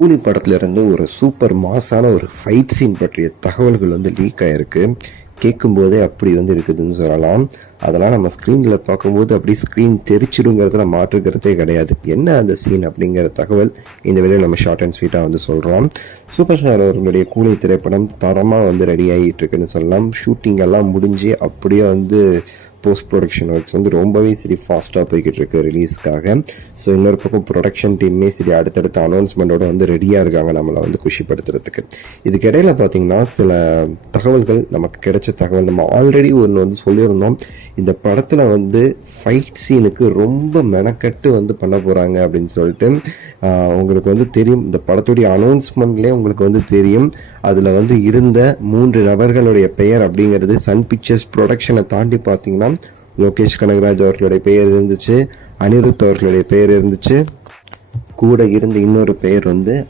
கூலி படத்துல இருந்து ஒரு சூப்பர் மாஸான ஒரு ஃபைட் சீன் பற்றிய தகவல்கள் லீக் ஆயிருக்கு. கேட்கும்போதே அப்படி இருக்குதுன்னு சொல்லலாம். அதெல்லாம் நம்ம ஸ்க்ரீனில் பார்க்கும்போது அப்படி ஸ்க்ரீன் தெரிச்சிடுங்கிறதுல மாற்றுக்கிறதே கிடையாது. என்ன அந்த சீன் அப்படிங்கிற தகவல் இந்த வேலையில் நம்ம ஷார்ட் அண்ட் ஸ்வீட்டாக சொல்கிறோம். சூப்பர் ஸ்டார் அவர்களுடைய கூலி திரைப்படம் தரமாக ரெடி ஆகிட்டு இருக்குன்னு சொல்லலாம். ஷூட்டிங் எல்லாம் முடிஞ்சு அப்படியே போஸ்ட் ப்ரொடக்ஷன் ஒர்க்ஸ் ரொம்பவே ஃபாஸ்ட்டாக போய்கிட்டு இருக்கு ரிலீஸ்க்காக. ஸோ இன்னொரு பக்கம் ப்ரொடக்ஷன் டீமே அடுத்தடுத்த அனௌன்ஸ்மெண்ட்டோட ரெடியாக இருக்காங்க நம்மளை குஷிப்படுத்துறதுக்கு. இதுக்கிடையில் பார்த்தீங்கன்னா சில தகவல்கள் நமக்கு கிடைச்ச தகவல் நம்ம ஆல்ரெடி ஒன்று சொல்லியிருந்தோம். இந்த படத்தில் ஃபைட் சீனுக்கு ரொம்ப மெனக்கட்டு பண்ண போகிறாங்க அப்படின்னு சொல்லிட்டு உங்களுக்கு தெரியும். இந்த படத்துடைய அனௌன்ஸ்மெண்ட்லேயே உங்களுக்கு தெரியும். அதில் இருந்த 3 நபர்களுடைய பெயர் அப்படிங்கிறது சன் பிக்சர்ஸ் ப்ரொடக்ஷனை தாண்டி பார்த்தீங்கன்னா லோகேஷ் கனகராஜ் அவர்களுடைய பெயர் இருந்துச்சு, அனிருத் அவர்களுடைய பெயர் இருந்துச்சு, கூட இருந்த இன்னொரு பெயர்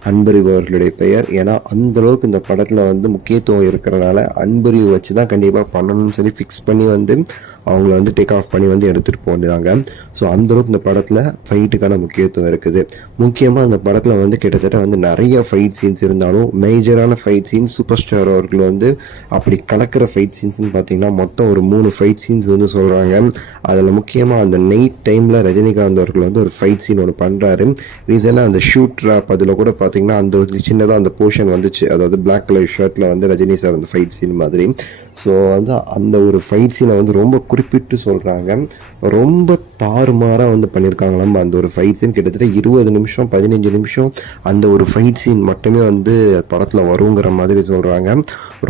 அன்பறிவு அவர்களுடைய பெயர். ஏன்னா அந்த அளவுக்கு இந்த படத்தில் முக்கியத்துவம் இருக்கிறனால அன்பறிவு வச்சு தான் கண்டிப்பாக பண்ணணும்னு சொல்லி ஃபிக்ஸ் பண்ணி அவங்கள டேக் ஆஃப் பண்ணி எடுத்துகிட்டு போகிறாங்க. ஸோ அந்தளவுக்கு இந்த படத்தில் ஃபைட்டுக்கான முக்கியத்துவம் இருக்குது. முக்கியமாக அந்த படத்தில் கிட்டத்தட்ட நிறைய ஃபைட் சீன்ஸ் இருந்தாலும் மேஜரான ஃபைட் சீன்ஸ் சூப்பர் ஸ்டார் அவர்கள் அப்படி கலக்கிற ஃபைட் சீன்ஸ்னு பார்த்தீங்கன்னா மொத்தம் ஒரு 3 ஃபைட் சீன்ஸ் சொல்கிறாங்க. அதில் முக்கியமாக அந்த நைட் டைமில் ரஜினிகாந்த் அவர்கள் ஒரு ஃபைட் சீன் ஒன்று பண்ணுறாரு. ரீசனாக அந்த ஷூட் ட்ராப் அதில் கூட பார்த்தீங்கன்னா அந்த சின்னதாக அந்த போர்ஷன் வந்துச்சு. அதாவது பிளாக் கலர் ஷர்ட்டில் ரஜினி சார் அந்த ஃபைட் சீன் மாதிரி. ஸோ அந்த ஒரு ஃபைட் சீனை ரொம்ப குறிப்பிட்டு சொல்கிறாங்க. ரொம்ப தாறுமாறாக பண்ணியிருக்காங்களாம் அந்த ஒரு ஃபைட் சீன். கிட்டத்தட்ட 20 நிமிஷம் 15 நிமிஷம் அந்த ஒரு ஃபைட் சீன் மட்டுமே படத்தில் வருங்கிற மாதிரி சொல்கிறாங்க.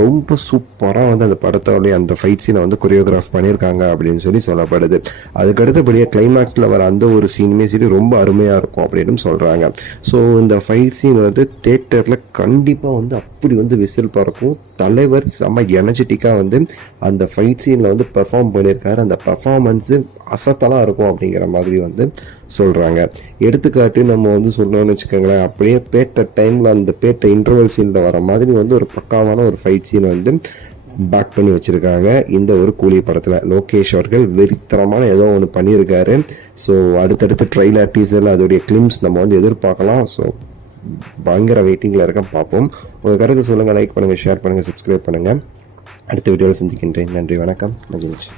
ரொம்ப சூப்பராக அந்த படத்தோடைய அந்த ஃபைட் சீனை கொரியோகிராஃப் பண்ணியிருக்காங்க அப்படின்னு சொல்லப்படுது. அதுக்கடுத்தபடியாக கிளைமேக்ஸில் வர அந்த ஒரு சீனுமே ரொம்ப அருமையாக இருக்கும் அப்படின்னு சொல்கிறாங்க. ஸோ இந்த ஃபைட் சீன் தேட்டரில் கண்டிப்பாக அப்படி விசில் பறக்கும். தலைவர் செம்ம எனர்ஜெட்டிக்காக அந்த ஃபைட் சீனில் பெர்ஃபார்ம் பண்ணியிருக்காரு. அந்த பெர்ஃபார்மன்ஸு அசத்தலாம் இருக்கும் அப்படிங்கிற மாதிரி சொல்கிறாங்க. எடுத்துக்காட்டு நம்ம சொல்லணும்னு வச்சுக்கோங்களேன், அப்படியே பேட்ட டைமில் அந்த பேட்ட இன்டர்வல் சீனில் வர மாதிரி ஒரு பக்காவான ஒரு ஃபைட் சீன் பேக் பண்ணி வச்சுருக்காங்க. இந்த ஒரு கூலி படத்தில் லோகேஷ் அவர்கள் வெறித்தரமான ஏதோ ஒன்று பண்ணியிருக்காரு. ஸோ அடுத்தடுத்து ட்ரைலர் டீசர் அதோடைய கிளிம்ஸ் நம்ம எதிர்பார்க்கலாம். ஸோ பயங்கர வெயிட்டிங்கில் இருக்க பார்ப்போம். உங்கள் கருத்தை சொல்லுங்கள், லைக் பண்ணுங்கள், ஷேர் பண்ணுங்கள், சப்ஸ்கிரைப் பண்ணுங்கள். அடுத்த வீடியோவில் சந்திக்கின்றேன். நன்றி, வணக்கம், மகிழ்ச்சி.